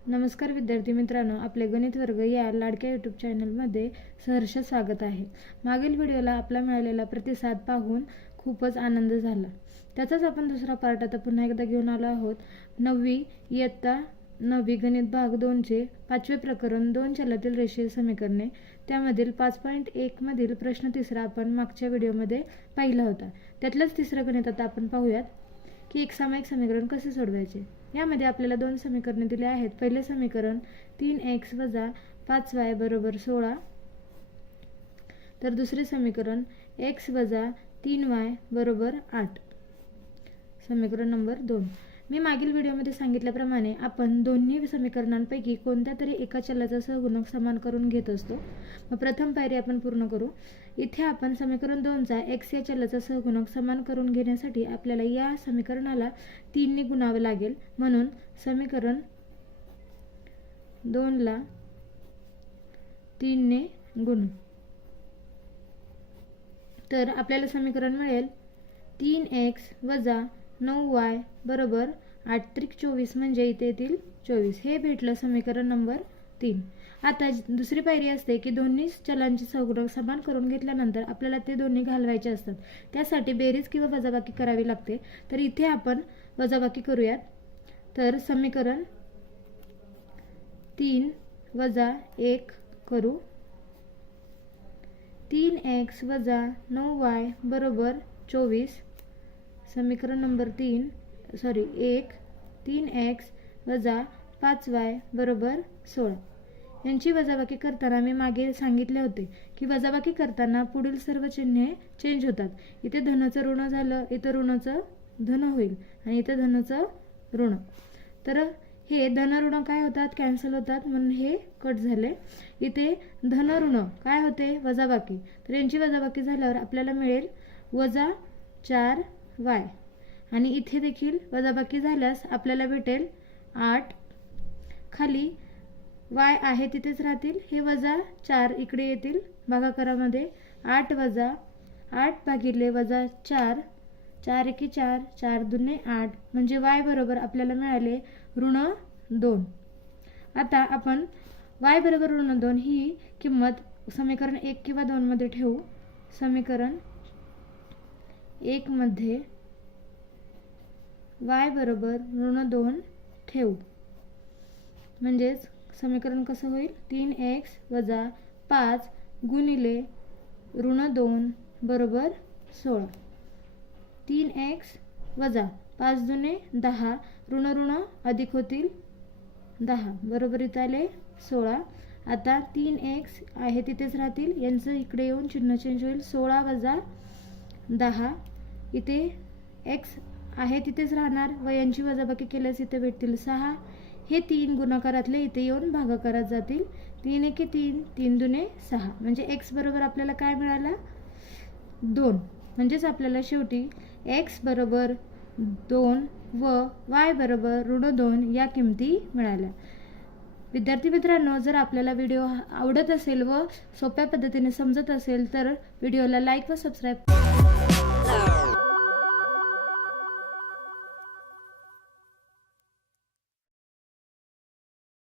नमस्कार विद्यार्थी मित्रांनो, आपले गणित वर्ग या लाडक्या यूट्यूब चॅनलमध्ये सहर्ष स्वागत आहे। मागील व्हिडिओला आपला मिळालेला प्रतिसाद पाहून खूपच आनंद झाला। त्याचाच आपण दुसरा पार्ट आता पुन्हा एकदा घेऊन आलो आहोत। 9वी इयत्ता 9वी गणित भाग 2 चे 5वे प्रकरण 2 चलातील रेषीय समीकरणे, त्यामधील 5.1 मधील प्रश्न तिसरा आपण मागच्या व्हिडिओमध्ये पाहिला होता। त्यातलंच तिसरं गणित आता आपण पाहूयात की एक सामायिक समीकरण कसे सोडवायचे। यामध्ये आपल्याला दोन समीकरणे दिली आहेत। पहिले समीकरण 3x - 5y = 16, तर दुसरे समीकरण x - 3y = 8। समीकरण नंबर 2। मी मागील व्हिडिओमध्ये सांगितल्याप्रमाणे आपण दोन्ही समीकरणांपैकी कोणत्या तरी एका चलाचा सहगुणक समान करून घेत असतो। मग प्रथम पायरी आपण पूर्ण करू। इथे आपण समीकरण 2 चा x या चलाचा सहगुणक समान करून घेण्यासाठी आपल्याला या समीकरणाला 3 ने गुणावे लागेल। म्हणून समीकरण 2 ला 3 ने गुणू तर आपल्याला समीकरण मिळेल 3x - 9y = 8×3 = 24, म्हणजे इथे येतील 24। हे भेटलं समीकरण नंबर 3। आता दुसरी पायरी असते की दोन्ही चलांचे सहगुणक समान करून घेतल्यानंतर आपल्याला ते दोन्ही घालवायचे असतात। त्यासाठी बेरीज किंवा वजाबाकी करावी लागते। तर इथे आपण वजाबाकी करूयात। तर समीकरण 3 - 1 करू। 3x - 9y = 24। समीकरण नंबर 1 3x - 5y = 16। यांची वजाबाकी करताना मी मागे सांगितले होते की वजाबाकी करताना पुढील सर्व चिन्हे चेंज होतात। इथे धनचं ऋण झालं, इथे ऋणाचं धन होईल आणि इथे धनचं ऋण। तर हे धन ऋण काय होतात, कॅन्सल होतात, म्हणून हे कट झाले। इथे धन ऋण काय होते, वजाबाकी। तर यांची वजाबाकी झाल्यावर आपल्याला मिळेल -4y आणि इथे देखील वजाबाकी झाल्यास आपल्याला भेटेल 8। खाली y आहे तिथेच राहतील, हे -4 इकडे येतील भागाकारामध्ये। 8 - 8 भागिले -4, 4 × 4, 4 × 2 = 8, म्हणजे y बरोबर आपल्याला मिळाले -2। आता आपण y बरोबर -2 ही किंमत समीकरण 1 किंवा 2 मध्ये ठेवू। समीकरण 1 मध्ये y बरोबर -2 ठेवू, म्हणजेच समीकरण कसं होईल, 3x - 5 गुणिले -2 = 16। 3x - 5 × 2 = 10, ऋण अधिक होतील 10, बरोबर इथे आले 16। आता 3x आहे तिथेच राहतील, यांचं इकडे येऊन चिन्ह चेंज होईल, 16 - 10, इथे x आहे तिथेच राहणार व यांची वजाबाकी केल्यास इथे भेटतील 6। हे 3 गुणाकारातले इथे येऊन भागाकारात जातील, 3 × 3, 3 × 2 = 6, म्हणजे x बरोबर आपल्याला काय मिळाला, 2। म्हणजेच आपल्याला शेवटी x बरोबर 2 व y बरोबर -2 या किमती मिळाल्या। विद्यार्थी मित्रांनो, जर आपल्याला व्हिडिओ आवडत असेल व सोप्या पद्धतीने समजत असेल तर व्हिडिओला लाईक व सबस्क्राईब